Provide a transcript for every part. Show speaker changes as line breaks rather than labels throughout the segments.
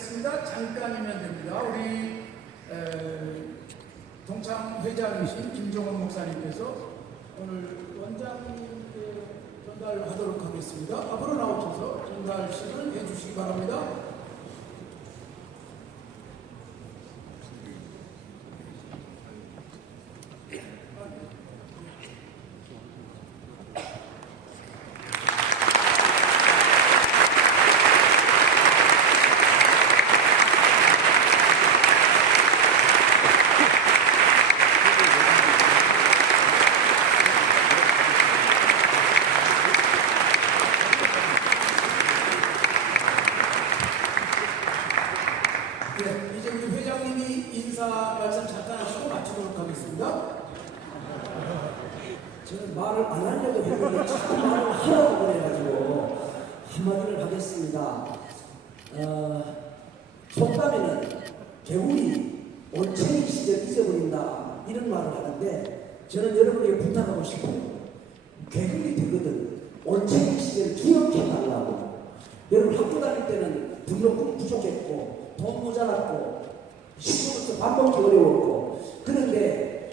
하겠습니다. 잠깐이면 됩니다. 우리 에, 동창 회장이신 김종원 목사님께서 오늘 원장님께 전달하도록 하겠습니다. 앞으로 나오셔서 전달식을 해주시기 바랍니다. 네, 이제 우리 회장님이 인사 말씀 잠깐 하시고 마치도록 하겠습니다.
저는 말을 안 하려고 했는데 자꾸 말을 하라고 그래가지고 한마디를 하겠습니다. 어, 속담에는 개구리 올챙이 시절 잊어버린다 이런 말을 하는데 저는 여러분에게 부탁하고 싶어요. 개구리 되거든 올챙이 시절 기억해달라고 여러분 학교 다닐 때는 등록금 부족했고 돈 모자랐고 시골에서 밥 먹기 어려웠고 그런데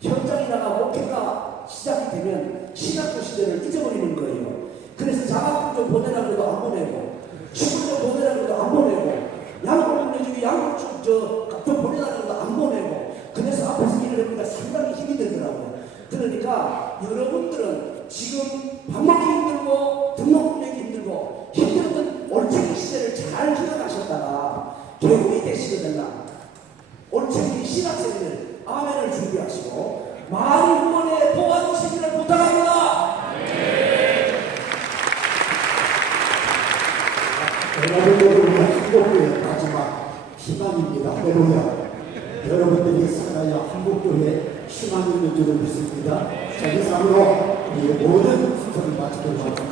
현장에 나가 목회가 시작이 되면 신학교 시대를 잊어버리는 거예요. 그래서 장학금 좀 보내라고 해도 안 보내고, 시골 좀 보내라고 해도 안 보내고, 양국 보내주기 양국 좀저 좀 보내라고 해도 안 보내고, 그래서 앞에서 일을 해보니까 상당히 힘이 들더라고요. 그러니까 여러분들은 지금 밥 먹기 힘들고 등록금 내기 힘들고 힘들었던 올챙이 시대를 잘 기억하셨다가 개구리 되시거든요. 올챙이 신학생들 아멘을 준비하시고 많이 후원에 도와주시기를 부탁합니다.
여러분들을 위한 한국교회 마지막 희망입니다. 할렐루야. 여러분들이 살아야 한국교회 희망이 있는 줄을 믿습니다. 자, 이상으로 이 모든 순서를 마치도록 하겠습니다.